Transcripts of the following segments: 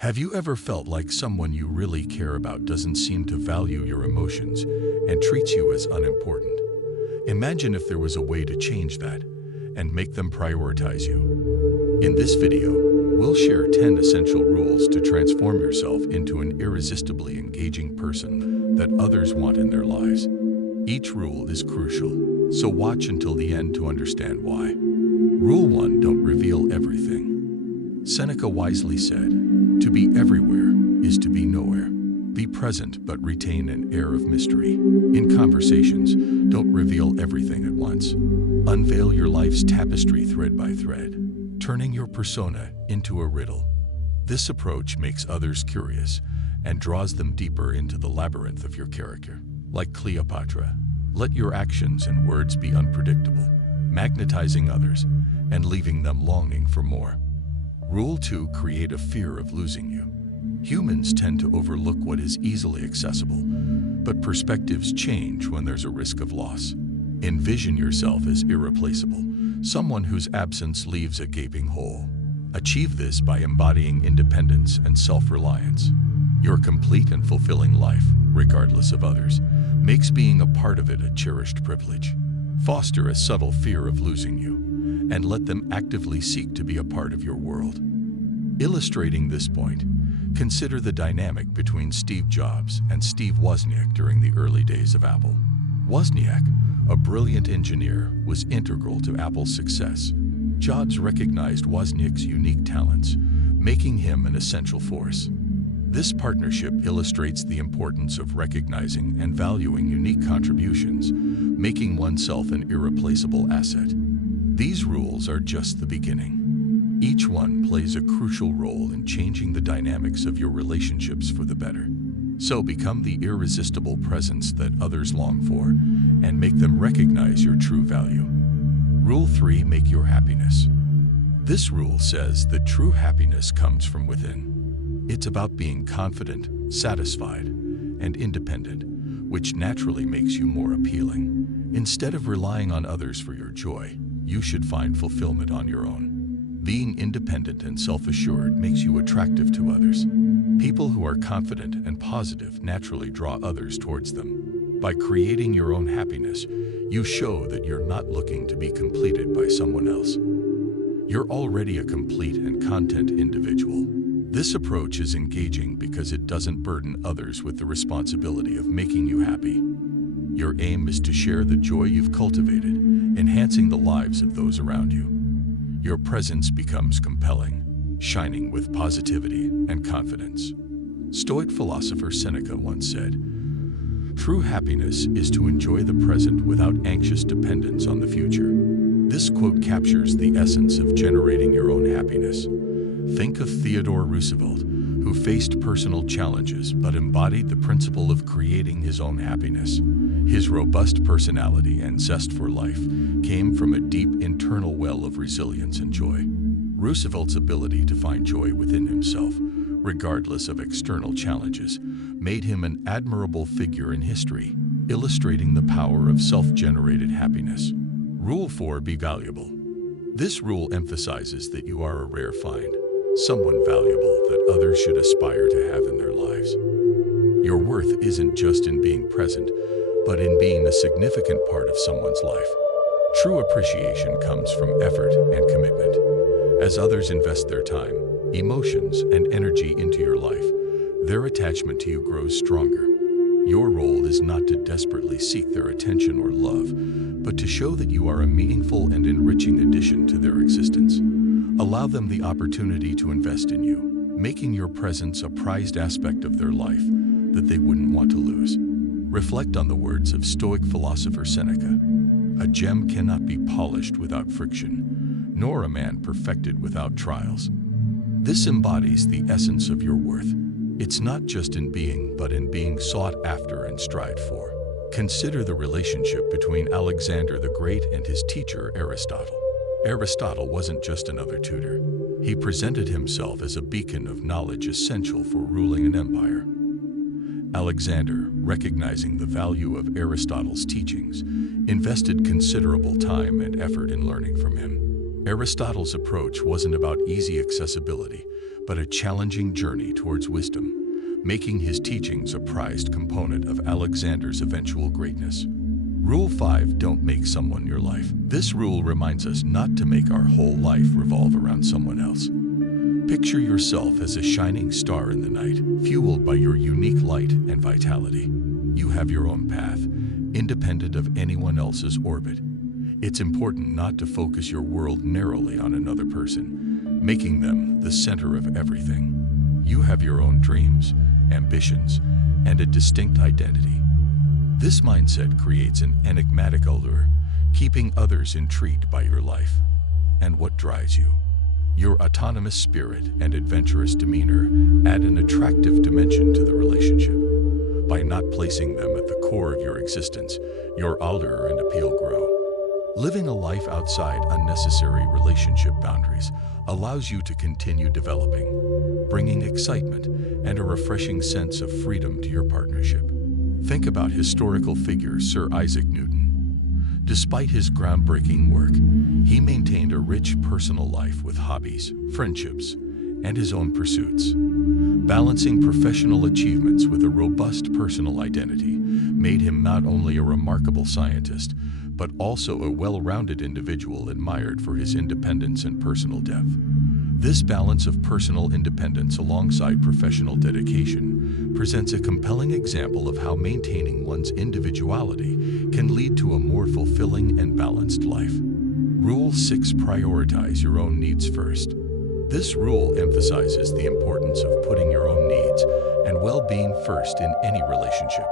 Have you ever felt like someone you really care about doesn't seem to value your emotions and treats you as unimportant? Imagine if there was a way to change that and make them prioritize you. In this video, we'll share 10 essential rules to transform yourself into an irresistibly engaging person that others want in their lives. Each rule is crucial, so watch until the end to understand why. Rule 1: don't reveal everything. Seneca wisely said, "To be everywhere is to be nowhere." Be present but retain an air of mystery. In conversations, don't reveal everything at once. Unveil your life's tapestry thread by thread, turning your persona into a riddle. This approach makes others curious and draws them deeper into the labyrinth of your character. Like Cleopatra, let your actions and words be unpredictable, magnetizing others and leaving them longing for more. Rule 2: create a fear of losing you. Humans tend to overlook what is easily accessible, but perspectives change when there's a risk of loss. Envision yourself as irreplaceable, someone whose absence leaves a gaping hole. Achieve this by embodying independence and self-reliance. Your complete and fulfilling life, regardless of others, makes being a part of it a cherished privilege. Foster a subtle fear of losing you, and let them actively seek to be a part of your world. Illustrating this point, consider the dynamic between Steve Jobs and Steve Wozniak during the early days of Apple. Wozniak, a brilliant engineer, was integral to Apple's success. Jobs recognized Wozniak's unique talents, making him an essential force. This partnership illustrates the importance of recognizing and valuing unique contributions, making oneself an irreplaceable asset. These rules are just the beginning. Each one plays a crucial role in changing the dynamics of your relationships for the better. So become the irresistible presence that others long for and make them recognize your true value. Rule 3: make your happiness. This rule says that true happiness comes from within. It's about being confident, satisfied, and independent, which naturally makes you more appealing. Instead of relying on others for your joy, you should find fulfillment on your own. Being independent and self-assured makes you attractive to others. People who are confident and positive naturally draw others towards them. By creating your own happiness, you show that you're not looking to be completed by someone else. You're already a complete and content individual. This approach is engaging because it doesn't burden others with the responsibility of making you happy. Your aim is to share the joy you've cultivated, enhancing the lives of those around you. Your presence becomes compelling, shining with positivity and confidence. Stoic philosopher Seneca once said, "True happiness is to enjoy the present without anxious dependence on the future." This quote captures the essence of generating your own happiness. Think of Theodore Roosevelt, who faced personal challenges but embodied the principle of creating his own happiness. His robust personality and zest for life came from a deep internal well of resilience and joy. Roosevelt's ability to find joy within himself, regardless of external challenges, made him an admirable figure in history, illustrating the power of self-generated happiness. Rule 4: be valuable. This rule emphasizes that you are a rare find, someone valuable that others should aspire to have in their lives. Your worth isn't just in being present, but in being a significant part of someone's life. True appreciation comes from effort and commitment. As others invest their time, emotions, and energy into your life, their attachment to you grows stronger. Your role is not to desperately seek their attention or love, but to show that you are a meaningful and enriching addition to their existence. Allow them the opportunity to invest in you, making your presence a prized aspect of their life that they wouldn't want to lose. Reflect on the words of Stoic philosopher Seneca. "A gem cannot be polished without friction, nor a man perfected without trials." This embodies the essence of your worth. It's not just in being, but in being sought after and strived for. Consider the relationship between Alexander the Great and his teacher Aristotle. Aristotle wasn't just another tutor. He presented himself as a beacon of knowledge essential for ruling an empire. Alexander, recognizing the value of Aristotle's teachings, invested considerable time and effort in learning from him. Aristotle's approach wasn't about easy accessibility, but a challenging journey towards wisdom, making his teachings a prized component of Alexander's eventual greatness. Rule 5: don't make someone your life. This rule reminds us not to make our whole life revolve around someone else. Picture yourself as a shining star in the night, fueled by your unique light and vitality. You have your own path, independent of anyone else's orbit. It's important not to focus your world narrowly on another person, making them the center of everything. You have your own dreams, ambitions, and a distinct identity. This mindset creates an enigmatic allure, keeping others intrigued by your life. And what drives you? Your autonomous spirit and adventurous demeanor add an attractive dimension to the relationship. By not placing them at the core of your existence, your allure and appeal grow. Living a life outside unnecessary relationship boundaries allows you to continue developing, bringing excitement and a refreshing sense of freedom to your partnership. Think about historical figure Sir Isaac Newton. Despite his groundbreaking work, he maintained a rich personal life with hobbies, friendships, and his own pursuits. Balancing professional achievements with a robust personal identity made him not only a remarkable scientist, but also a well-rounded individual admired for his independence and personal depth. This balance of personal independence alongside professional dedication presents a compelling example of how maintaining one's individuality can lead to a more fulfilling and balanced life. Rule 6: prioritize your own needs first. This rule emphasizes the importance of putting your own needs and well-being first in any relationship.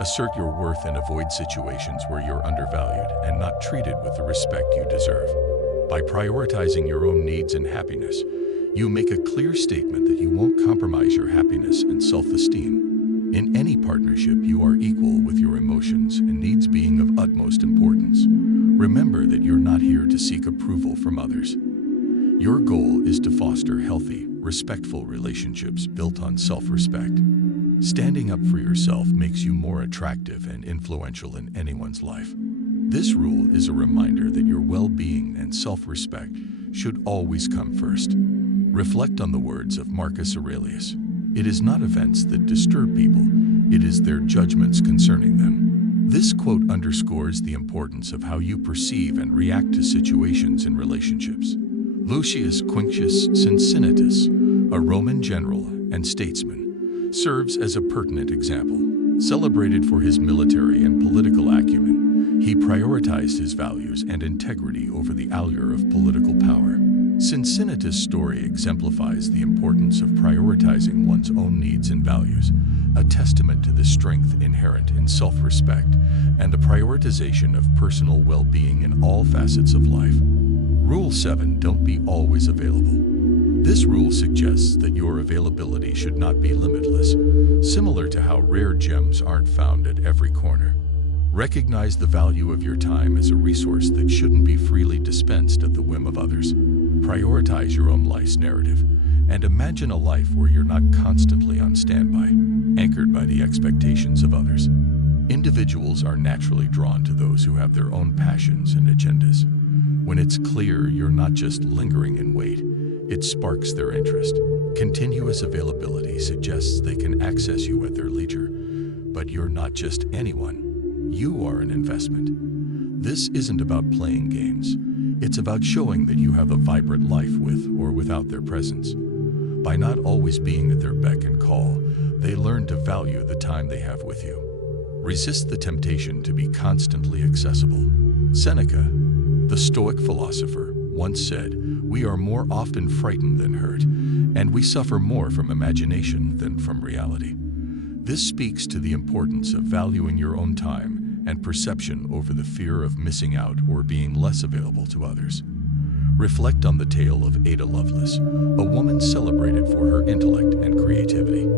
Assert your worth and avoid situations where you're undervalued and not treated with the respect you deserve. By prioritizing your own needs and happiness, you make a clear statement that you won't compromise your happiness and self-esteem. In any partnership, you are equal with your emotions and needs being of utmost importance. Remember that you're not here to seek approval from others. Your goal is to foster healthy, respectful relationships built on self-respect. Standing up for yourself makes you more attractive and influential in anyone's life. This rule is a reminder that your well-being and self-respect should always come first. Reflect on the words of Marcus Aurelius. It is not events that disturb people, it is their judgments concerning them. This quote underscores the importance of how you perceive and react to situations in relationships. Lucius Quinctius Cincinnatus, a Roman general and statesman, serves as a pertinent example. Celebrated for his military and political acumen, he prioritized his values and integrity over the allure of political power. Cincinnatus' story exemplifies the importance of prioritizing one's own needs and values, a testament to the strength inherent in self-respect and the prioritization of personal well-being in all facets of life. Rule 7: don't be always available. This rule suggests that your availability should not be limitless, similar to how rare gems aren't found at every corner. Recognize the value of your time as a resource that shouldn't be freely dispensed at the whim of others. Prioritize your own life's narrative, and imagine a life where you're not constantly on standby, anchored by the expectations of others. Individuals are naturally drawn to those who have their own passions and agendas. When it's clear you're not just lingering in wait, it sparks their interest. Continuous availability suggests they can access you at their leisure, but you're not just anyone. You are an investment. This isn't about playing games. It's about showing that you have a vibrant life with or without their presence. By not always being at their beck and call, they learn to value the time they have with you. Resist the temptation to be constantly accessible. Seneca, the Stoic philosopher, once said, "We are more often frightened than hurt, and we suffer more from imagination than from reality." This speaks to the importance of valuing your own time and perception over the fear of missing out or being less available to others. Reflect on the tale of Ada Lovelace, a woman celebrated for her intellect and creativity.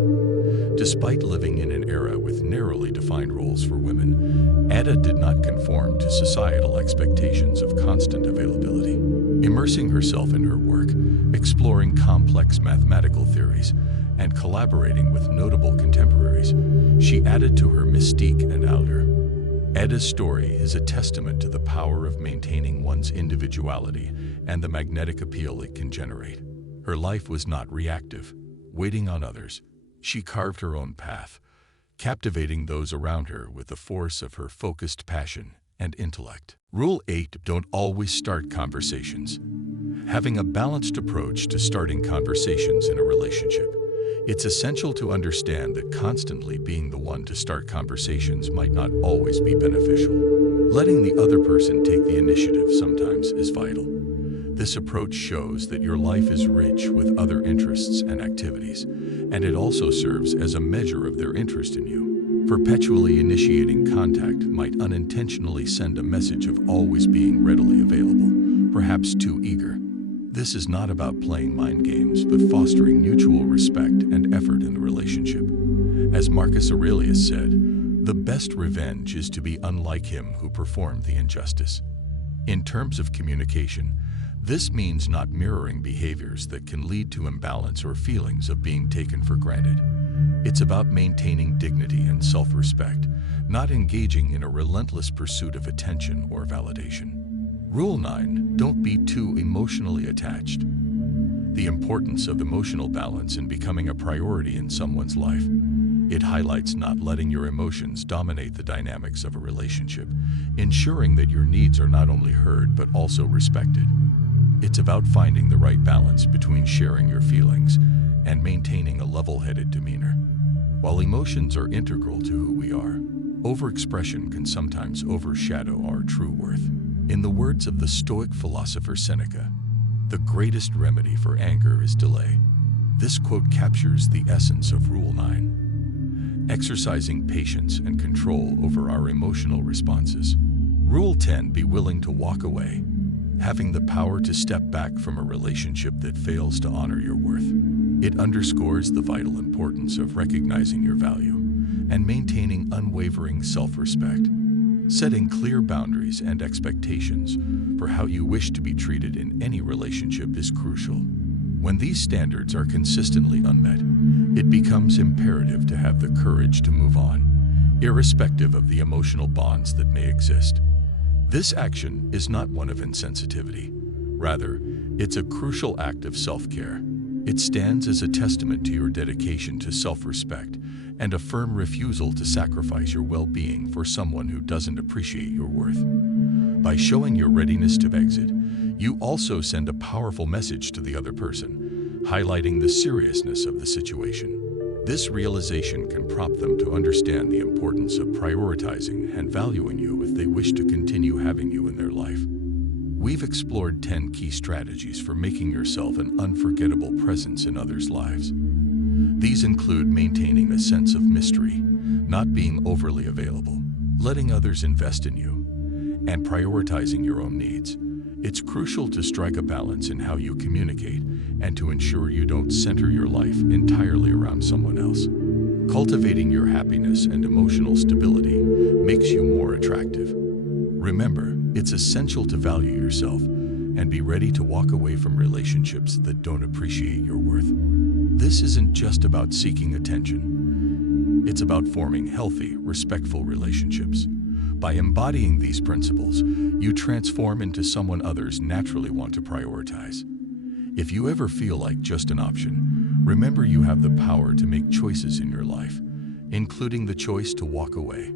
Despite living in an era with narrowly defined roles for women, Ada did not conform to societal expectations of constant availability. Immersing herself in her work, exploring complex mathematical theories, and collaborating with notable contemporaries, she added to her mystique and allure. Ada's story is a testament to the power of maintaining one's individuality and the magnetic appeal it can generate. Her life was not reactive, waiting on others. She carved her own path, captivating those around her with the force of her focused passion and intellect. Rule 8: don't always start conversations. Having a balanced approach to starting conversations in a relationship. It's essential to understand that constantly being the one to start conversations might not always be beneficial. Letting the other person take the initiative sometimes is vital. This approach shows that your life is rich with other interests and activities, and it also serves as a measure of their interest in you. Perpetually initiating contact might unintentionally send a message of always being readily available, perhaps too eager. This is not about playing mind games, but fostering mutual respect and effort in the relationship. As Marcus Aurelius said, the best revenge is to be unlike him who performed the injustice. In terms of communication, this means not mirroring behaviors that can lead to imbalance or feelings of being taken for granted. It's about maintaining dignity and self-respect, not engaging in a relentless pursuit of attention or validation. Rule 9: don't be too emotionally attached. The importance of emotional balance in becoming a priority in someone's life. It highlights not letting your emotions dominate the dynamics of a relationship, ensuring that your needs are not only heard but also respected. It's about finding the right balance between sharing your feelings and maintaining a level-headed demeanor. While emotions are integral to who we are, overexpression can sometimes overshadow our true worth. In the words of the Stoic philosopher Seneca, the greatest remedy for anger is delay. This quote captures the essence of Rule 9, exercising patience and control over our emotional responses. Rule 10: be willing to walk away, having the power to step back from a relationship that fails to honor your worth. It underscores the vital importance of recognizing your value and maintaining unwavering self-respect. Setting clear boundaries and expectations for how you wish to be treated in any relationship is crucial. When these standards are consistently unmet, it becomes imperative to have the courage to move on, irrespective of the emotional bonds that may exist. This action is not one of insensitivity. Rather, it's a crucial act of self-care. It stands as a testament to your dedication to self-respect and a firm refusal to sacrifice your well-being for someone who doesn't appreciate your worth. By showing your readiness to exit, you also send a powerful message to the other person, highlighting the seriousness of the situation. This realization can prompt them to understand the importance of prioritizing and valuing you if they wish to continue having you in their life. We've explored 10 key strategies for making yourself an unforgettable presence in others' lives. These include maintaining a sense of mystery, not being overly available, letting others invest in you, and prioritizing your own needs. It's crucial to strike a balance in how you communicate and to ensure you don't center your life entirely around someone else. Cultivating your happiness and emotional stability makes you more attractive. Remember, it's essential to value yourself and be ready to walk away from relationships that don't appreciate your worth. This isn't just about seeking attention. It's about forming healthy, respectful relationships. By embodying these principles, you transform into someone others naturally want to prioritize. If you ever feel like just an option, remember you have the power to make choices in your life, including the choice to walk away.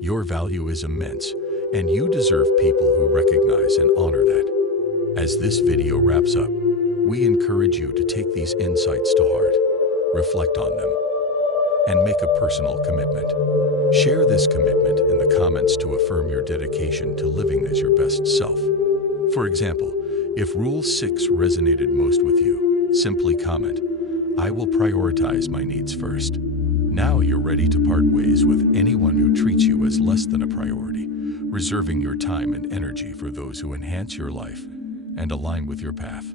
Your value is immense, and you deserve people who recognize and honor that. As this video wraps up, we encourage you to take these insights to heart, reflect on them, and make a personal commitment. Share this commitment in the comments to affirm your dedication to living as your best self. For example, if Rule 6 resonated most with you, simply comment, "I will prioritize my needs first." Now you're ready to part ways with anyone who treats you as less than a priority, reserving your time and energy for those who enhance your life and align with your path.